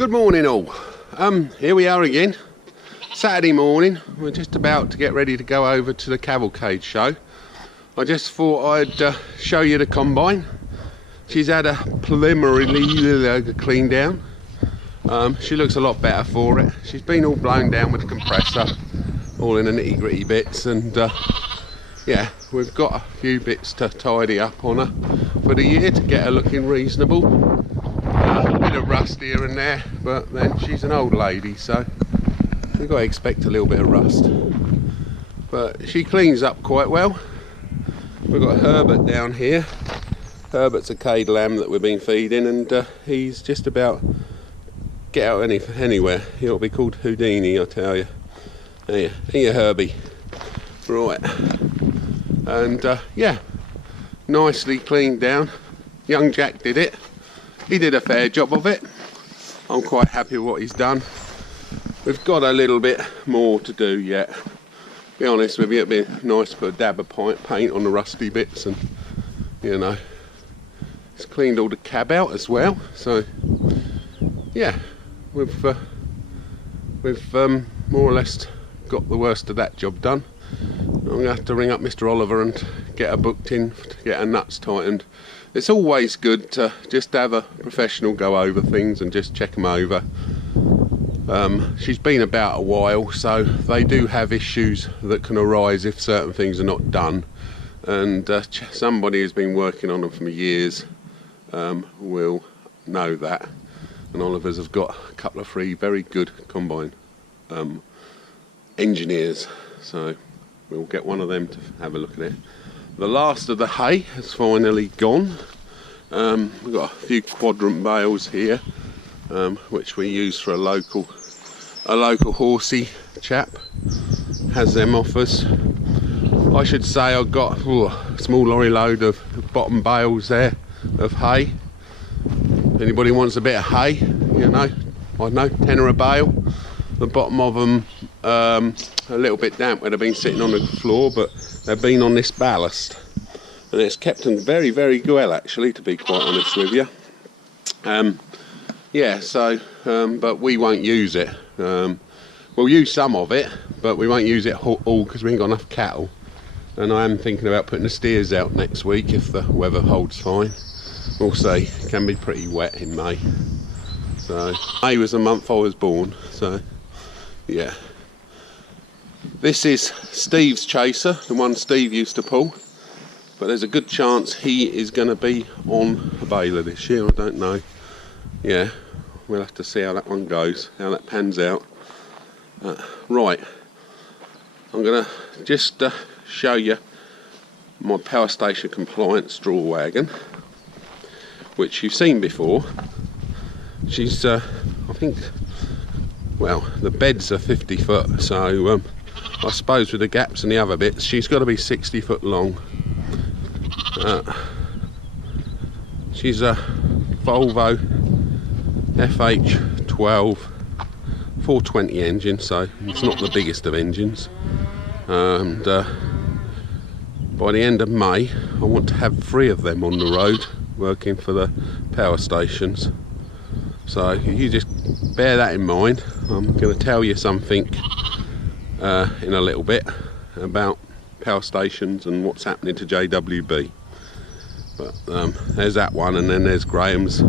Good morning all. Here we are again, Saturday morning. We're just about to get ready to go over to the cavalcade show. I just thought I'd show you the combine. She's had a preliminary clean down. She looks a lot better for it. She's been all blown down with the compressor, all in the nitty gritty bits, and yeah, we've got a few bits to tidy up on her for the year to get her looking reasonable. A bit of rust here and there, but then she's an old lady, so you've got to expect a little bit of rust. But she cleans up quite well. We've got Herbert down here. Herbert's a cade lamb that we've been feeding, and he's just about get out anywhere. He'll be called Houdini, I tell you. Here, Herbie. Right. And yeah, nicely cleaned down. Young Jack did it. He did a fair job of it. I'm quite happy with what he's done. We've got a little bit more to do yet. Be honest with you, it'd be nice to put a dab of paint on the rusty bits, and you know, it's cleaned all the cab out as well. So yeah, we've more or less got the worst of that job done. I'm going to have to ring up Mr. Oliver and get her booked in to get her nuts tightened. It's always good to just have a professional go over things and just check them over. She's been about a while, so they do have issues that can arise if certain things are not done. And somebody who's been working on them for years will know that. And Oliver's have got a couple of free very good combine engineers, so we'll get one of them to have a look at it. The last of the hay has finally gone. We've got a few quadrant bales here, which we use for a local horsey chap. Has them off us. I should say I've got a small lorry load of bottom bales there of hay. Anybody wants a bit of hay, you know, I don't know, tenner a bale. The bottom of them a little bit damp where they've been sitting on the floor, but they've been on this ballast, and it's kept them very, very well actually, to be quite honest with you. Yeah, so but we won't use it. We'll use some of it, but we won't use it all because we ain't got enough cattle. And I am thinking about putting the steers out next week if the weather holds fine. We'll see. It can be pretty wet in May. So May was the month I was born, so yeah. This is Steve's chaser, the one Steve used to pull, but there's a good chance he is going to be on a baler this year. I don't know. Yeah, we'll have to see how that one goes, how that pans out. Right, I'm going to just show you my power station compliant straw wagon, which you've seen before. She's I think, well, the beds are 50 foot, so I suppose with the gaps and the other bits, she's got to be 60 foot long. She's a Volvo FH12 420 engine, so it's not the biggest of engines. And by the end of May, I want to have 3 of them on the road working for the power stations. So you just bear that in mind. I'm going to tell you something in a little bit about power stations and what's happening to JWB. But there's that one, and then there's Graham's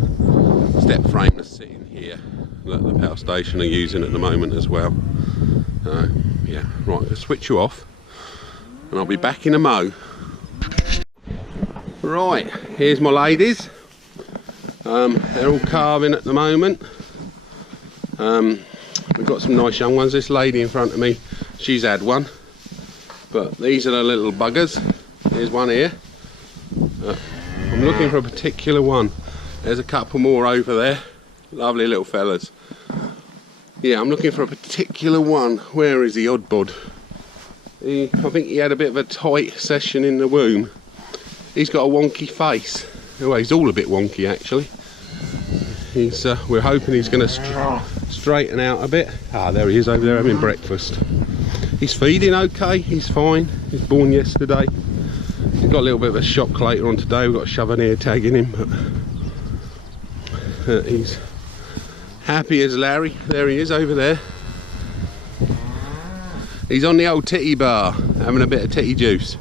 step frame that's sitting here that the power station are using at the moment as well. Yeah, right, I'll switch you off and I'll be back in a mo. Right, here's my ladies. They're all calving at the moment. We've got some nice young ones. This lady in front of me, she's had one, but these are the little buggers. Here's one here. I'm looking for a particular one. There's a couple more over there. Lovely little fellas. Yeah, I'm looking for a particular one. Where is the odd bod? I think he had a bit of a tight session in the womb. He's got a wonky face. Well, he's all a bit wonky actually. He's we're hoping he's going to straighten out a bit. Ah, there he is over there having breakfast. He's feeding okay, he's fine. He's born yesterday. He's got a little bit of a shock later on today. We've got a shove an ear tag in him, but he's Happy as Larry. There he is over there. He's on the old titty bar, having a bit of titty juice.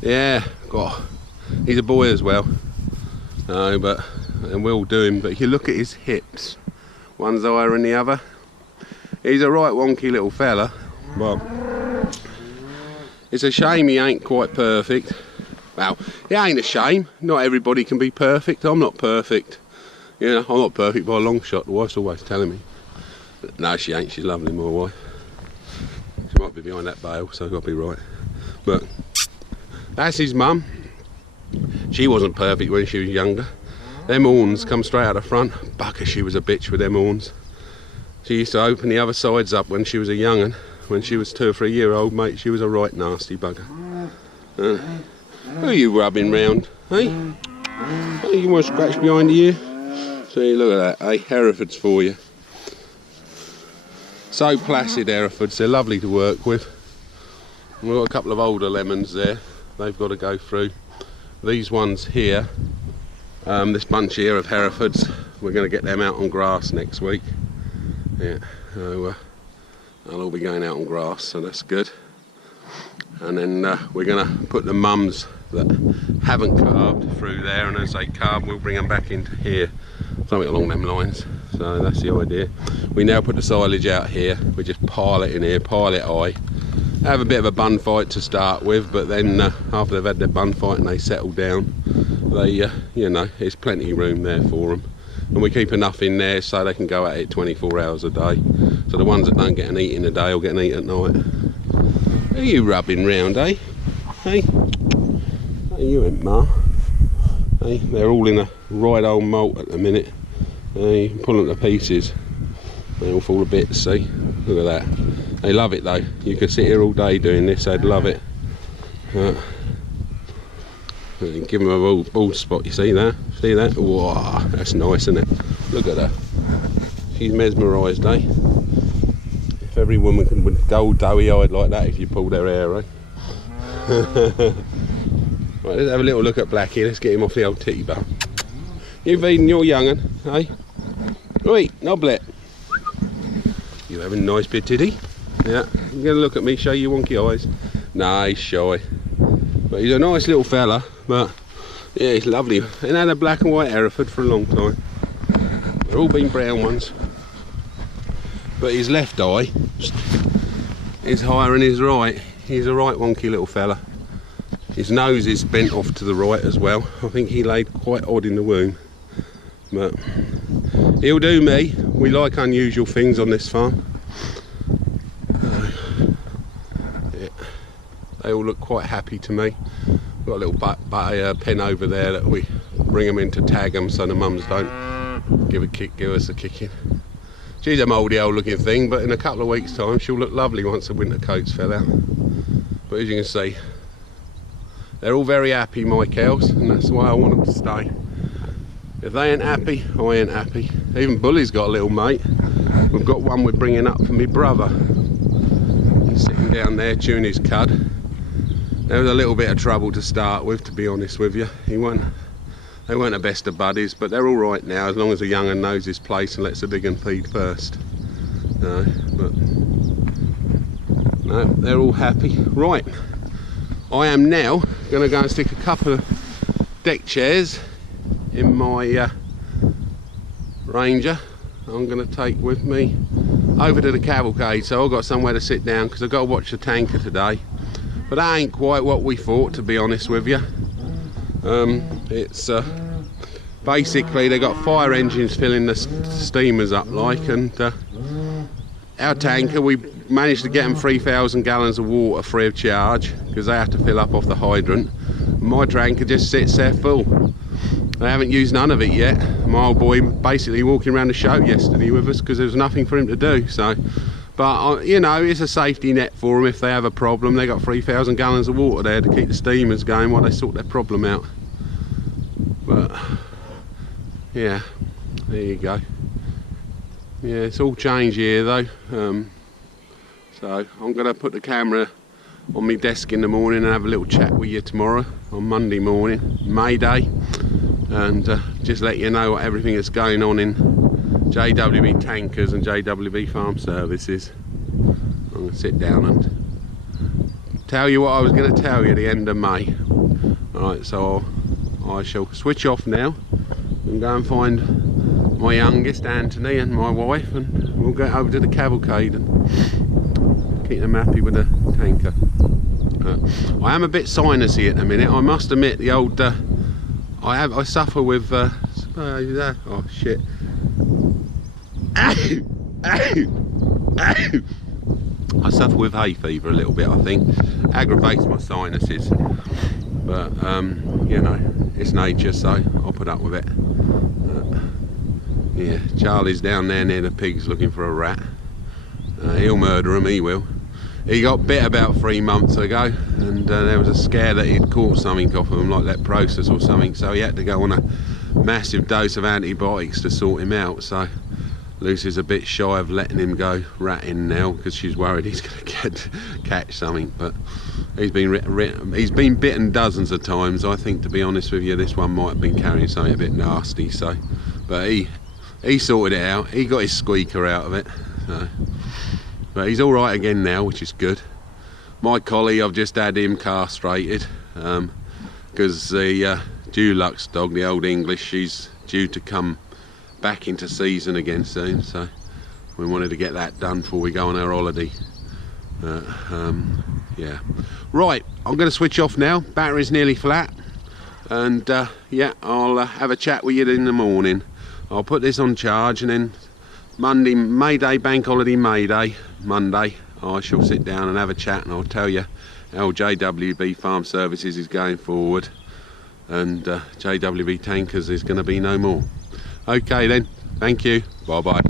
Yeah, God, he's a boy as well. No, but and we'll do him. But if you look at his hips, one's higher than the other. He's a right wonky little fella, but it's a shame he ain't quite perfect. Well, it ain't a shame. Not everybody can be perfect. I'm not perfect. You know, I'm not perfect by a long shot. The wife's always telling me. But no, she ain't. She's lovely, my wife. She might be behind that bale, so I've got to be right. But that's his mum. She wasn't perfect when she was younger. Them horns come straight out the front. Bugger, she was a bitch with them horns. She used to open the other sides up when she was a young'un. When she was 2 or 3 year old, mate, she was a right nasty bugger. Who are you rubbing round, eh? Hey, you want to scratch behind the ear? See, look at that, eh? Herefords for you. So placid, Herefords, they're lovely to work with. We've got a couple of older lemons there, they've got to go through. These ones here, this bunch here of Herefords, we're going to get them out on grass next week. Yeah, so they'll all be going out on grass, so that's good. And then we're going to put the mums that haven't calved through there, and as they calve we'll bring them back into here, something along them lines. So that's the idea. We now put the silage out here, we just pile it in here, pile it high, have a bit of a bun fight to start with, but then after they've had their bun fight and they settle down, they you know, there's plenty of room there for them, and we keep enough in there so they can go at it 24 hours a day. So the ones that don't get an eat in the day will get an eat at night. Who are you rubbing round, eh? Hey? Hey, you ain't Ma. Hey, they're all in a right old molt at the minute. You can pull them to pieces. They all fall to bits, see? Look at that. They love it though. You could sit here all day doing this, they'd love it. Give them a bald spot, you see that? See that? Wow, that's nice, isn't it? Look at her. She's mesmerised, eh? If every woman would go doughy-eyed like that if you pulled their hair, eh? Right, let's have a little look at Blackie. Let's get him off the old titty bar. You feeding your young'un, eh? Oi, Noblet. You having a nice bit titty? Yeah. You're going to look at me, show you wonky eyes? Nah, he's shy. But he's a nice little fella, but yeah, he's lovely. Ain't had a black and white Hereford for a long time. They've all been brown ones. But his left eye is higher than his right. He's a right wonky little fella. His nose is bent off to the right as well. I think he laid quite odd in the womb. But he'll do me. We like unusual things on this farm. Yeah. They all look quite happy to me. We've got a little pen over there that we bring them in to tag them so the mums don't give us a kicking. She's a mouldy old looking thing, but in a couple of weeks time she'll look lovely once the winter coats fell out. But as you can see, they're all very happy, my cows, and that's why I want them to stay. If they ain't happy, I ain't happy. Even Bully's got a little mate. We've got one we're bringing up for my brother. He's sitting down there chewing his cud. There was a little bit of trouble to start with, to be honest with you. They weren't the best of buddies, but they're all right now, as long as the young'un knows his place and lets the big un feed first. No, they're all happy. Right, I am now going to go and stick a couple of deck chairs in my Ranger. I'm going to take with me over to the cavalcade, so I've got somewhere to sit down because I've got to watch the tanker today. But that ain't quite what we thought, to be honest with you. It's basically they got fire engines filling the steamers up like, and our tanker, we managed to get them 3,000 gallons of water free of charge because they have to fill up off the hydrant. My tanker just sits there full. They haven't used none of it yet. My old boy basically walking around the show yesterday with us because there was nothing for him to do. So, but you know, it's a safety net for them if they have a problem. They got 3,000 gallons of water there to keep the steamers going while they sort their problem out. But yeah, there you go. Yeah, it's all changed here though. So I'm going to put the camera on my desk in the morning and have a little chat with you tomorrow on Monday morning, May Day, and just let you know what everything that's going on in JWB Tankers and JWB Farm Services. I'm going to sit down and tell you what I was going to tell you at the end of May. Right, so I shall switch off now and go and find my youngest, Anthony, and my wife, and we'll get over to the cavalcade and keep them happy with the tanker. I am a bit sinusy at the minute. I must admit, the old I suffer with oh shit. I suffer with hay fever a little bit, I think. Aggravates my sinuses, but you know, it's nature, so I'll put up with it. Yeah, Charlie's down there near the pigs looking for a rat. He'll murder him, he will. He got bit about 3 months ago, and there was a scare that he'd caught something off of him, like leprosis or something, so he had to go on a massive dose of antibiotics to sort him out. So Lucy's a bit shy of letting him go ratting now, because she's worried he's going to catch something. But he's been bitten dozens of times. I think, to be honest with you, this one might have been carrying something a bit nasty. So, but he sorted it out. He got his squeaker out of it. So. But he's all right again now, which is good. My collie, I've just had him castrated, because the Dulux dog, the Old English, she's due to come back into season again soon, so we wanted to get that done before we go on our holiday. Yeah, right, I'm going to switch off now. Battery's nearly flat, and yeah, I'll have a chat with you in the morning. I'll put this on charge, and then Monday, May Day, Bank Holiday May Day, Monday, I shall sit down and have a chat, and I'll tell you how JWB Farm Services is going forward, and JWB Tankers is going to be no more. Okay then, thank you, bye bye.